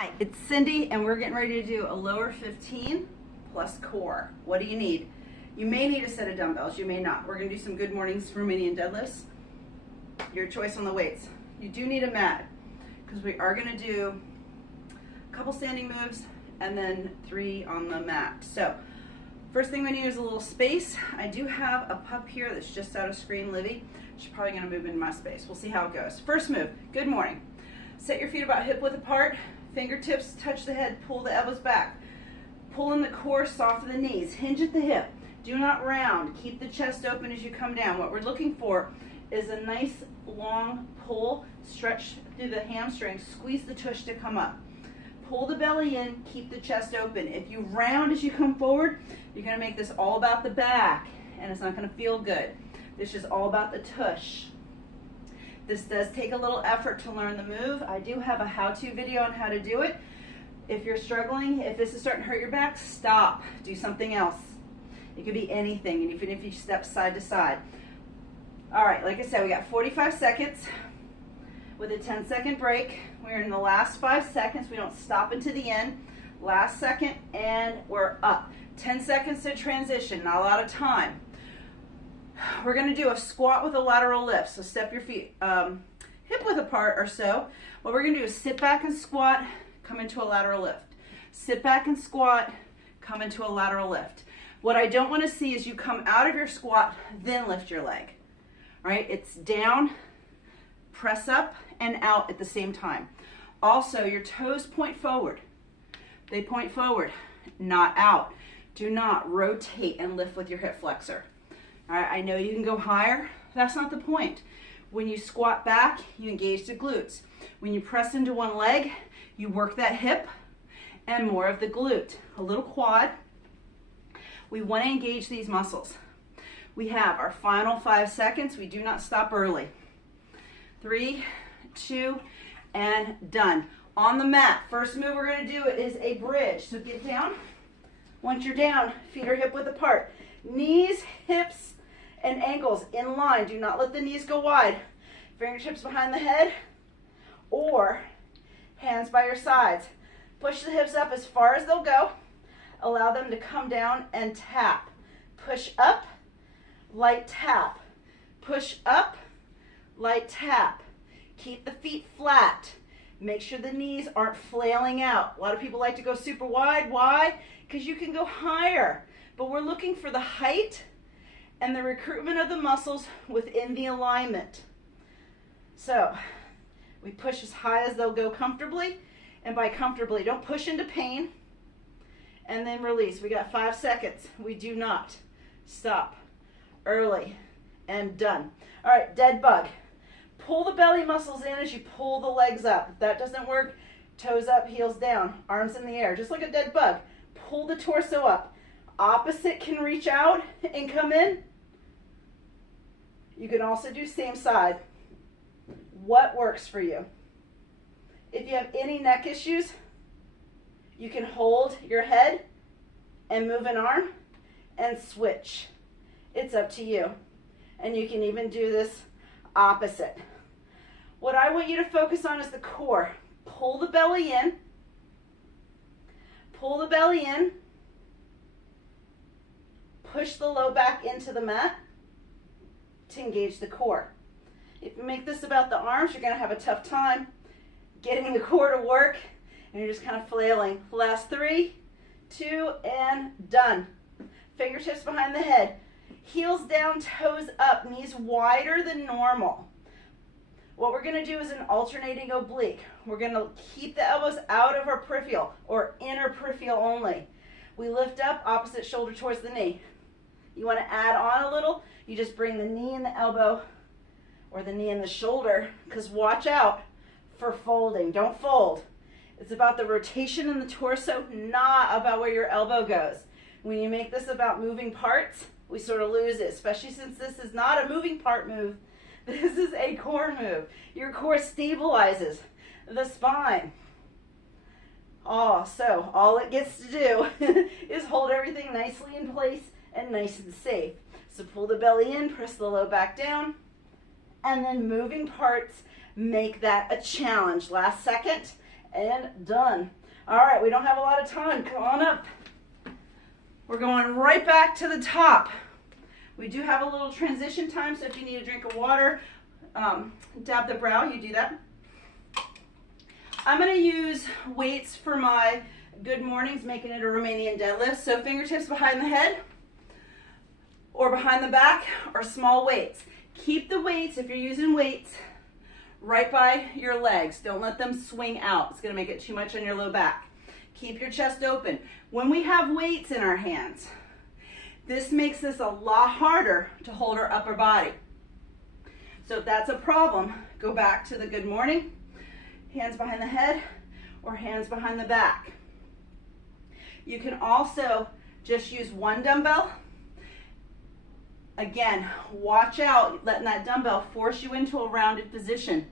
Hi, it's Cindy, and we're getting ready to do a lower 15 plus core. What do you need? You may need a set of dumbbells, you may not. We're gonna do some good mornings Romanian deadlifts. Your choice on the weights. You do need a mat, because we are gonna do a couple standing moves and then 3 on the mat. So, first thing we need is a little space. I do have a pup here that's just out of screen, Livy. She's probably gonna move into my space. We'll see how it goes. First move, good morning. Set your feet about hip width apart. Fingertips touch the head, pull the elbows back. Pull in the core, soften the knees, hinge at the hip. Do not round, keep the chest open as you come down. What we're looking for is a nice long pull, stretch through the hamstrings, squeeze the tush to come up. Pull the belly in, keep the chest open. If you round as you come forward, you're gonna make this all about the back, and it's not gonna feel good. This is all about the tush. This does take a little effort to learn the move. I do have a how-to video on how to do it. If you're struggling, if this is starting to hurt your back, stop. Do something else. It could be anything, and even if you step side to side. All right, like I said, we got 45 seconds with a 10-second break. We're in the last 5 seconds. We don't stop into the end. Last second, and we're up. 10 seconds to transition, not a lot of time. We're going to do a squat with a lateral lift. So step your feet hip width apart or so. What we're going to do is sit back and squat, come into a lateral lift. Sit back and squat, come into a lateral lift. What I don't want to see is you come out of your squat, then lift your leg. All right? It's down, press up, and out at the same time. Also, your toes point forward. They point forward, not out. Do not rotate and lift with your hip flexor. All right, I know you can go higher. That's not the point. When you squat back, you engage the glutes. When you press into one leg, you work that hip and more of the glute. A little quad. We want to engage these muscles. We have our final 5 seconds. We do not stop early. 3, 2, and done. On the mat, first move we're going to do is a bridge. So get down. Once you're down, feet are hip width apart. Knees, hips, and ankles in line. Do not let the knees go wide. Fingertips behind the head or hands by your sides. Push the hips up as far as they'll go. Allow them to come down and tap. Push up, light tap. Push up, light tap. Keep the feet flat. Make sure the knees aren't flailing out. A lot of people like to go super wide. Why? Because you can go higher. But we're looking for the height and the recruitment of the muscles within the alignment. So we push as high as they'll go comfortably, and by comfortably, don't push into pain, and then release. We got 5 seconds. We do not stop early, and done. All right, dead bug. Pull the belly muscles in as you pull the legs up. If that doesn't work, toes up, heels down, arms in the air, just like a dead bug. Pull the torso up. Opposite can reach out and come in. You can also do same side. What works for you? If you have any neck issues, you can hold your head and move an arm and switch. It's up to you. And you can even do this opposite. What I want you to focus on is the core. Pull the belly in. Pull the belly in. Push the low back into the mat to engage the core. If you make this about the arms, you're going to have a tough time getting the core to work, and you're just kind of flailing. Last 3, 2, and done. Fingertips behind the head. Heels down, toes up, knees wider than normal. What we're going to do is an alternating oblique. We're going to keep the elbows out of our peripheral, or inner peripheral only. We lift up, opposite shoulder towards the knee. You want to add on a little, you just bring the knee and the elbow, or the knee and the shoulder, because watch out for folding. Don't fold. It's about the rotation in the torso, not about where your elbow goes. When you make this about moving parts, we sort of lose it, especially since this is not a moving part move. This is a core move. Your core stabilizes the spine. So all it gets to do is hold everything nicely in place and nice and safe. So pull the belly in, press the low back down, and then moving parts make that a challenge. Last second, and done. All right, we don't have a lot of time. Come on up. We're going right back to the top. We do have a little transition time, so if you need a drink of water, dab the brow, you do that. I'm going to use weights for my good mornings, making it a Romanian deadlift. So fingertips behind the head or behind the back, or small weights. Keep the weights, if you're using weights, right by your legs. Don't let them swing out. It's going to make it too much on your low back. Keep your chest open. When we have weights in our hands, this makes this a lot harder to hold our upper body. So if that's a problem, go back to the good morning, hands behind the head or hands behind the back. You can also just use one dumbbell. Again, watch out letting that dumbbell force you into a rounded position.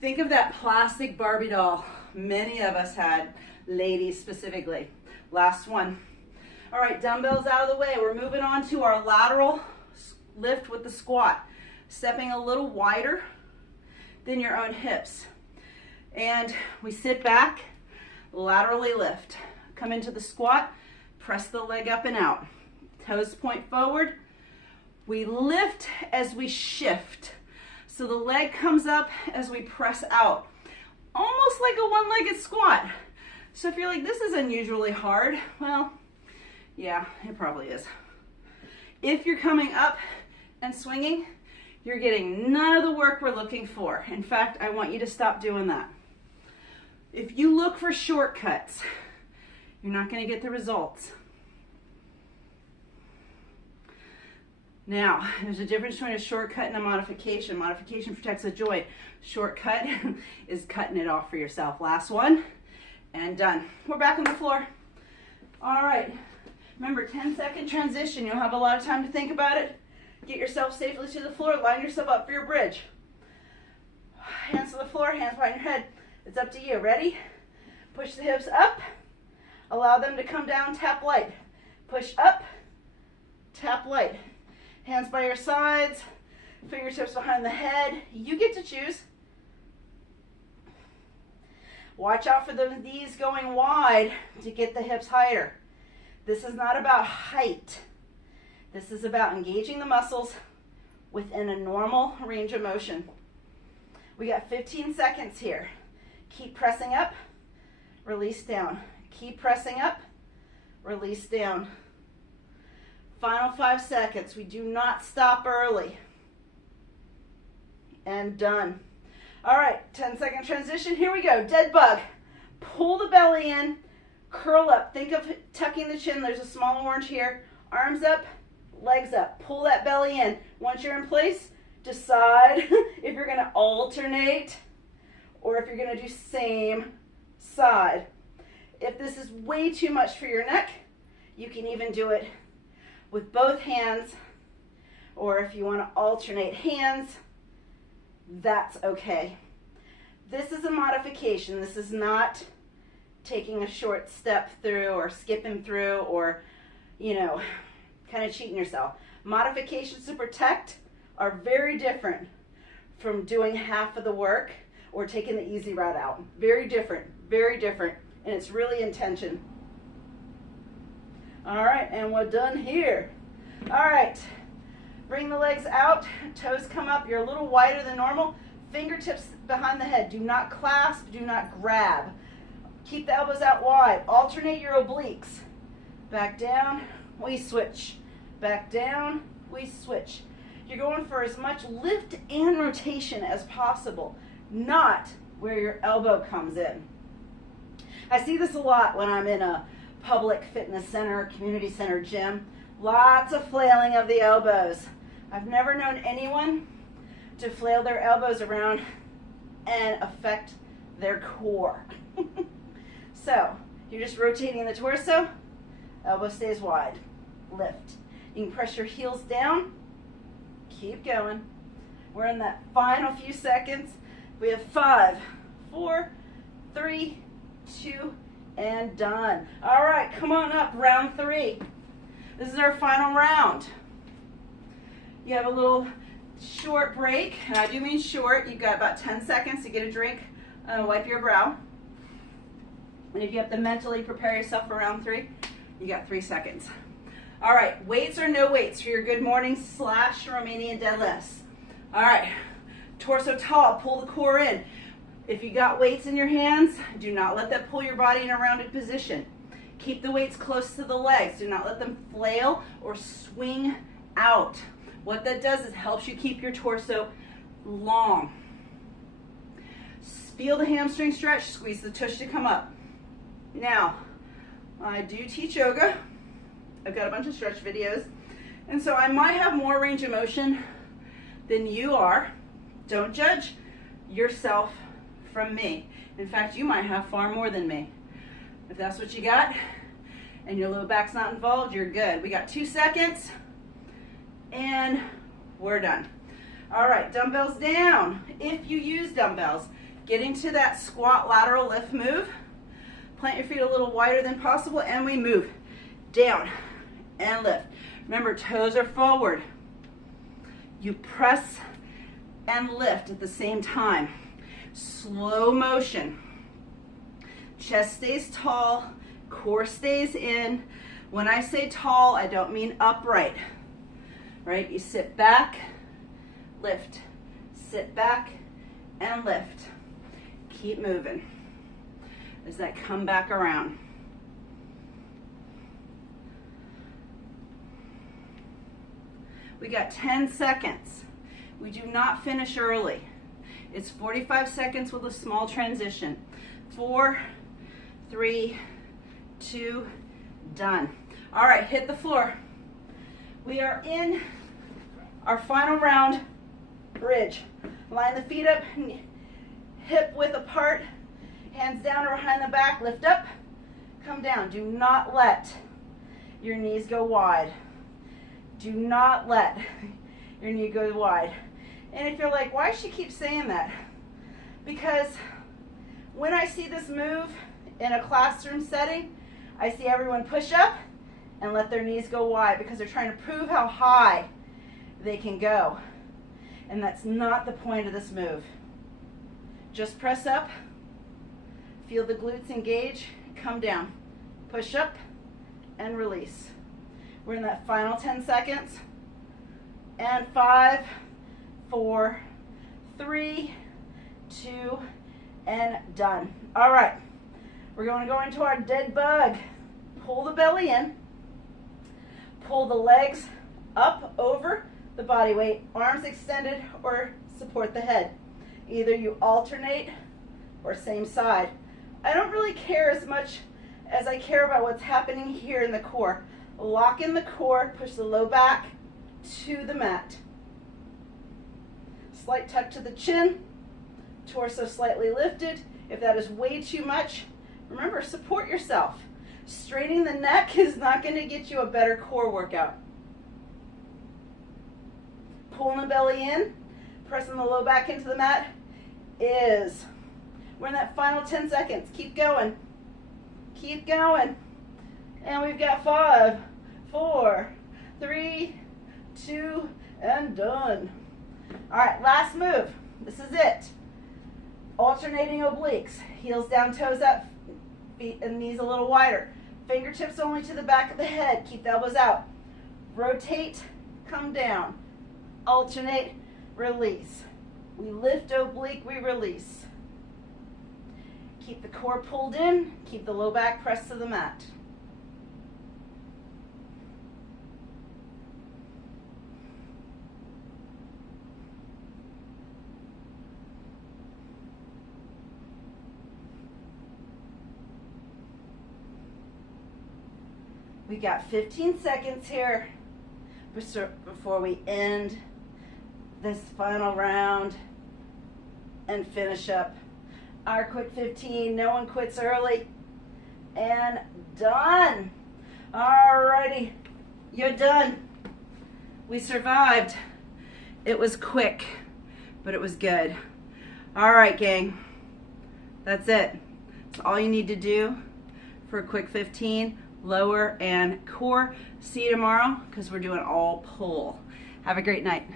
Think of that plastic Barbie doll many of us had, ladies specifically. Last one. All right, dumbbells out of the way. We're moving on to our lateral lift with the squat. Stepping a little wider than your own hips. And we sit back, laterally lift. Come into the squat, press the leg up and out. Toes point forward. We lift as we shift. So the leg comes up as we press out. Almost like a one-legged squat. So if you're like, this is unusually hard, well, yeah, it probably is. If you're coming up and swinging, you're getting none of the work we're looking for. In fact, I want you to stop doing that. If you look for shortcuts, you're not going to get the results. Now, there's a difference between a shortcut and a modification. Modification protects the joint. Shortcut is cutting it off for yourself. Last one, and done. We're back on the floor. All right. Remember, 10-second transition. You'll have a lot of time to think about it. Get yourself safely to the floor. Line yourself up for your bridge. Hands to the floor, hands behind your head. It's up to you. Ready? Push the hips up. Allow them to come down. Tap light. Push up. Tap light. Hands by your sides. Fingertips behind the head. You get to choose. Watch out for the knees going wide to get the hips higher. This is not about height. This is about engaging the muscles within a normal range of motion. We got 15 seconds here. Keep pressing up, release down. Keep pressing up, release down. Final 5 seconds. We do not stop early. And done. All right, 10-second transition. Here we go. Dead bug. Pull the belly in, curl up. Think of tucking the chin. There's a small orange here. Arms up, legs up. Pull that belly in. Once you're in place, decide if you're going to alternate or if you're going to do same side. If this is way too much for your neck, you can even do it with both hands, or if you want to alternate hands, that's okay. This is a modification. This is not taking a short step through or skipping through or, kind of cheating yourself. Modifications to protect are very different from doing half of the work or taking the easy route out. Very different, and it's really intention. All right, and we're done here. All right, bring the legs out, toes come up. You're a little wider than normal. Fingertips behind the head. Do not clasp, do not grab. Keep the elbows out wide. Alternate your obliques. Back down, we switch. Back down, we switch. You're going for as much lift and rotation as possible, not where your elbow comes in. I see this a lot when I'm in a public fitness center, community center gym. Lots of flailing of the elbows. I've never known anyone to flail their elbows around and affect their core. So, you're just rotating the torso, elbow stays wide, lift. You can press your heels down, keep going. We're in that final few seconds. We have 5, 4, 3, 2, and done. All right, come on up, round 3. This is our final round. You have a little short break, and I do mean short. You've got about 10 seconds to get a drink, wipe your brow. And if you have to mentally prepare yourself for round 3, you got 3 seconds. All right, weights or no weights for your good morning / Romanian deadlifts. All right, torso tall, pull the core in. If you got weights in your hands, do not let that pull your body in a rounded position. Keep the weights close to the legs. Do not let them flail or swing out. What that does is helps you keep your torso long. Feel the hamstring stretch, squeeze the tush to come up. Now, I do teach yoga. I've got a bunch of stretch videos. And so I might have more range of motion than you are. Don't judge yourself from me. In fact, you might have far more than me. If that's what you got and your low back's not involved, you're good. We got 2 seconds and we're done. All right, dumbbells down. If you use dumbbells, get into that squat lateral lift move. Plant your feet a little wider than possible and we move down and lift. Remember, toes are forward. You press and lift at the same time. Slow motion. Chest stays tall, core stays in. When I say tall, I don't mean upright, right? You sit back, lift, sit back, and lift. Keep moving as that come back around. We got 10 seconds. We do not finish early. It's 45 seconds with a small transition. 4, 3, 2, done. All right, hit the floor. We are in our final round, bridge. Line the feet up, hip width apart, hands down or behind the back, lift up, come down. Do not let your knees go wide. Do not let your knee go wide. And if you're like, why does she keep saying that? Because when I see this move in a classroom setting, I see everyone push up and let their knees go wide because they're trying to prove how high they can go. And that's not the point of this move. Just press up, feel the glutes engage, come down, push up, and release. We're in that final 10 seconds. And 5, 4, 3, 2, and done. All right, we're going to go into our dead bug. Pull the belly in, pull the legs up over the body weight, arms extended or support the head. Either you alternate or same side. I don't really care as much as I care about what's happening here in the core. Lock in the core, push the low back to the mat. Slight tuck to the chin, torso slightly lifted. If that is way too much, remember, support yourself. Straining the neck is not going to get you a better core workout. Pulling the belly in, pressing the low back into the mat is. We're in that final 10 seconds. Keep going. Keep going. And we've got 5, 4, 3, 2, and done. All right, last move. This is it. Alternating obliques. Heels down, toes up, feet and knees a little wider. Fingertips only to the back of the head. Keep the elbows out. Rotate, come down. Alternate, release. We lift oblique, we release. Keep the core pulled in, keep the low back pressed to the mat. We got 15 seconds here before we end this final round and finish up our quick 15. No one quits early. And done. Alrighty, you're done. We survived. It was quick, but it was good. All right, gang. That's it. That's all you need to do for a quick 15. Lower and core. See you tomorrow because we're doing all pull. Have a great night.